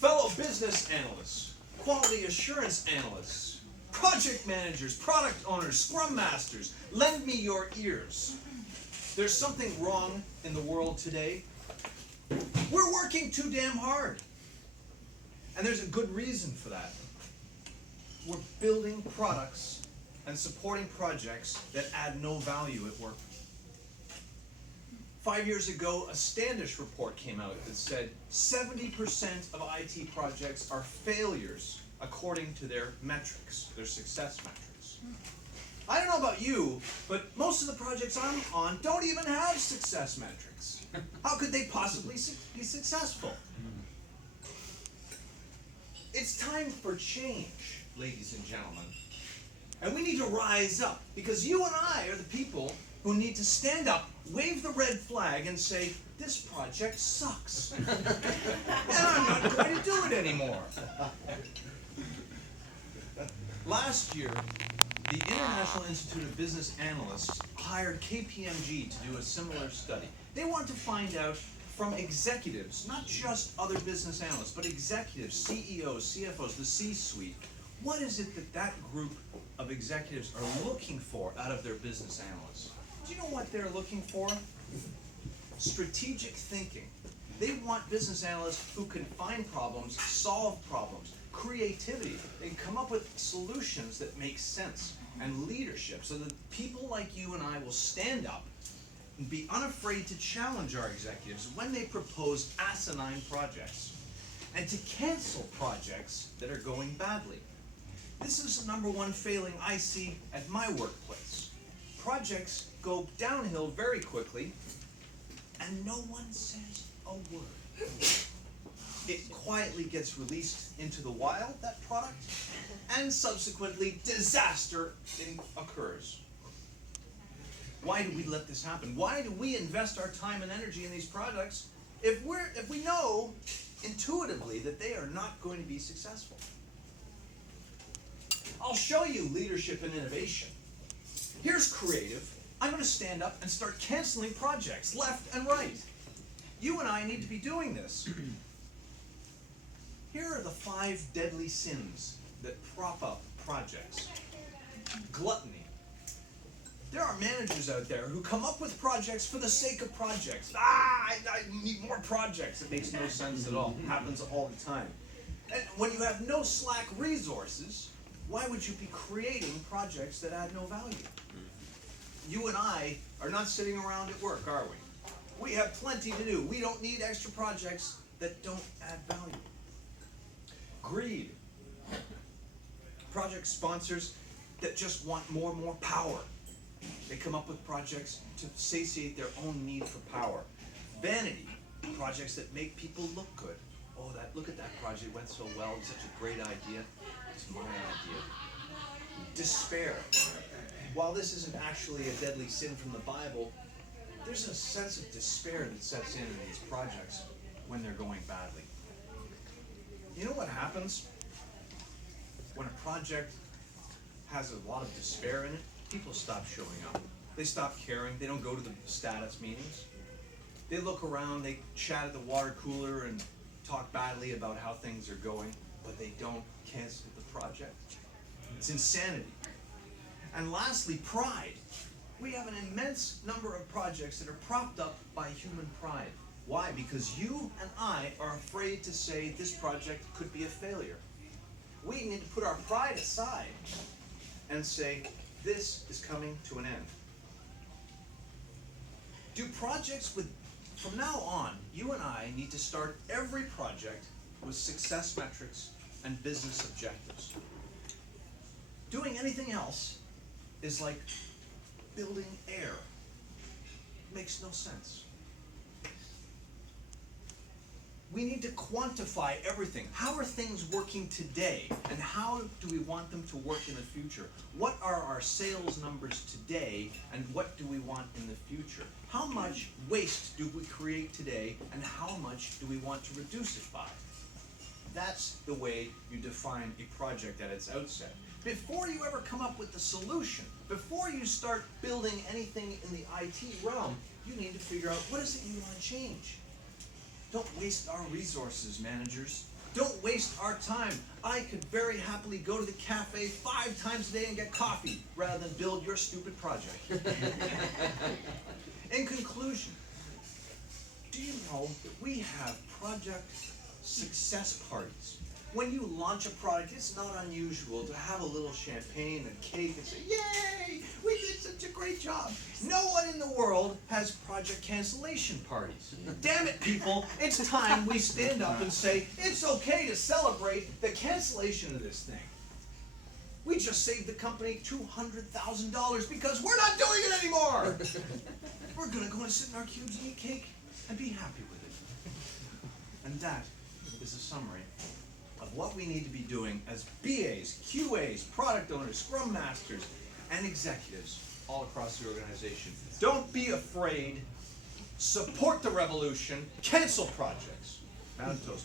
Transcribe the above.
Fellow business analysts, quality assurance analysts, project managers, product owners, scrum masters, lend me your ears. There's something wrong in the world today. We're working too damn hard. And there's a good reason for that. We're building products and supporting projects that add no value at work. 5 years ago, a Standish report came out that said 70% of IT projects are failures according to their metrics, their success metrics. I don't know about you, but most of the projects I'm on don't even have success metrics. How could they possibly be successful? It's time for change, ladies and gentlemen. And we need to rise up, because you and I are the people who need to stand up, wave the red flag, and say, this project sucks. And I'm not going to do it anymore. Last year, the International Institute of Business Analysts hired KPMG to do a similar study. They want to find out from executives, not just other business analysts, but executives, CEOs, CFOs, the C-suite, what is it that that group of executives are looking for out of their business analysts? Do you know what they're looking for? Strategic thinking. They want business analysts who can find problems, solve problems, creativity. They can come up with solutions that make sense, and leadership, so that people like you and I will stand up and be unafraid to challenge our executives when they propose asinine projects, and to cancel projects that are going badly. This is the number one failing I see at my workplace. Projects go downhill very quickly, and no one says a word. It quietly gets released into the wild, that product, and subsequently disaster occurs. Why do we let this happen? Why do we invest our time and energy in these products if we know intuitively that they are not going to be successful? I'll show you leadership and innovation. Here's creative. I'm going to stand up and start canceling projects left and right. You and I need to be doing this. Here are the 5 deadly sins that prop up projects. Gluttony. There are managers out there who come up with projects for the sake of projects. I need more projects. It makes no sense at all. It happens all the time. And when you have no slack resources, why would you be creating projects that add no value? You and I are not sitting around at work, are we? We have plenty to do. We don't need extra projects that don't add value. Greed. Project sponsors that just want more and more power. They come up with projects to satiate their own need for power. Vanity. Projects that make people look good. Oh, look at that project, went so well, it's such a great idea. It's my idea. Despair. While this isn't actually a deadly sin from the Bible, there's a sense of despair that sets in these projects when they're going badly. You know what happens when a project has a lot of despair in it? People stop showing up. They stop caring. They don't go to the status meetings. They look around, they chat at the water cooler and talk badly about how things are going, but they don't cancel the project. It's insanity. And lastly, pride. We have an immense number of projects that are propped up by human pride. Why? Because you and I are afraid to say this project could be a failure. We need to put our pride aside and say, this is coming to an end. From now on, you and I need to start every project with success metrics and business objectives. Doing anything else is like building air. It makes no sense. We need to quantify everything. How are things working today, and how do we want them to work in the future? What are our sales numbers today, and what do we want in the future? How much waste do we create today, and how much do we want to reduce it by? That's the way you define a project at its outset. Before you ever come up with the solution, before you start building anything in the IT realm, you need to figure out what is it you want to change. Don't waste our resources, managers. Don't waste our time. I could very happily go to the cafe 5 times a day and get coffee rather than build your stupid project. In conclusion, do you know that we have project success parties? When you launch a product, it's not unusual to have a little champagne and cake and say, "Yay, we did such a great job." No one in the world has project cancellation parties. Damn it, people, it's time we stand up and say, it's okay to celebrate the cancellation of this thing. We just saved the company $200,000 because we're not doing it anymore. We're gonna go and sit in our cubes and eat cake and be happy with it. And that is a summary of what we need to be doing as BAs, QAs, product owners, Scrum Masters, and executives all across the organization. Don't be afraid. Support the revolution. Cancel projects. Madam Toast.